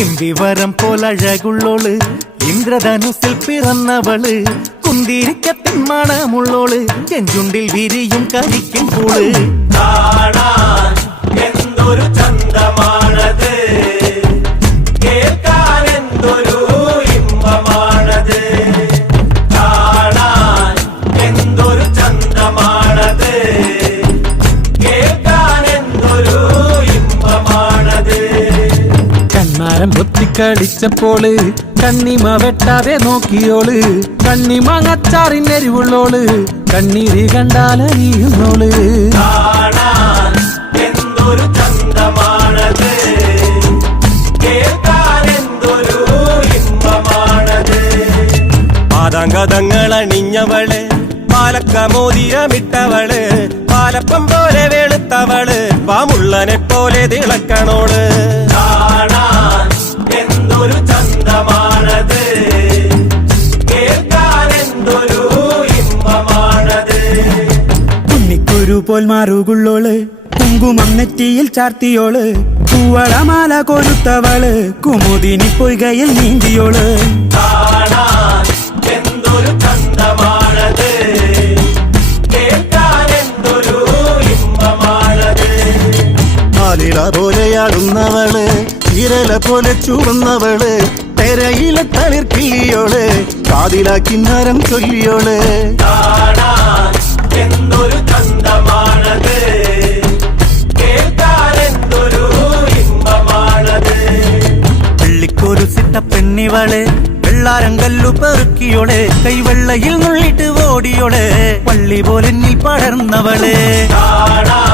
ഇമ്പിവരം പോലഴകുള്ളോള് ഇന്ദ്രധനുസിൽ പിറന്നവള് കുന്തിരിക്കത്തിൻ മണമുള്ളോള് ചെഞ്ചുണ്ടിൽ വിരിയും കരിക്കും പൂള് കാണാൻ എന്തൊരു ചന്തമാണത് കേൾക്കാൻ എന്തൊരു ഇമ്പമാണത് കാണാൻ എന്തൊരു ചന്തമാണത് കേൾക്കാൻ എന്തൊരു ഇമ്പമാണത് കണ്ണാരം പൊത്തിക്കടിച്ചപ്പോള് കണ്ണിമ വെട്ടാതെ നോക്കിയോള് കണ്ണിമാങ്ങച്ചാറിനെരിവുള്ളോള് കണ്ണീര് കണ്ടാലറിയുന്നോള് കാണാൻ എന്തൊരു ചന്തമാണത് കേൾക്കാൻ എന്തൊരു ഇമ്പമാണത് പാദാങ്കതങ്ങൾ അണിഞ്ഞവള് പാലക്ക മോതിരമിട്ടവള് പാലപ്പം പോലെ വെളുത്തവള് പാമുള്ളനെ പോലെ തിളക്കണോള് കാണാൻ എന്തൊരു ചന്തമാണത് കേൾക്കാൻ എന്തൊരു ഇമ്പമാണത് ഉണ്ണിക്കൊരു പോൽ മാറുകുള്ളോള് കുങ്കുമം നെറ്റിയിൽ ചാർത്തിയോള് പൂവളമാല കൊരുത്തവള് കുമുദിനി പൊയ്കയിൽ നീന്തിയോള് കാണാൻ എന്തൊരു ചന്തമാണത് കേൾക്കാൻ എന്തൊരു ഇമ്പമാണത് ആലിള പോലെയാടുന്നവള് ഇരല പോലെ ചുവന്നവള് തെരയിലെ തളിർക്കിളിയോള് കാതിലാക്കിന്നരം ചൊല്ലിയോള് കാണാൻ എന്തൊരു ചന്തമാണത് കേൾക്കാൻ എന്തൊരു ഇമ്പമാണത് വെള്ളിക്കൊരു സിട്ട പെണ്ണിവള് വെള്ളാരങ്കല്ലു പെറുക്കിയോള് കൈവെള്ളയിൽ നുള്ളിട്ട് ഓടിയോള് പള്ളി പോലെ പടർന്നവള് കാണാൻ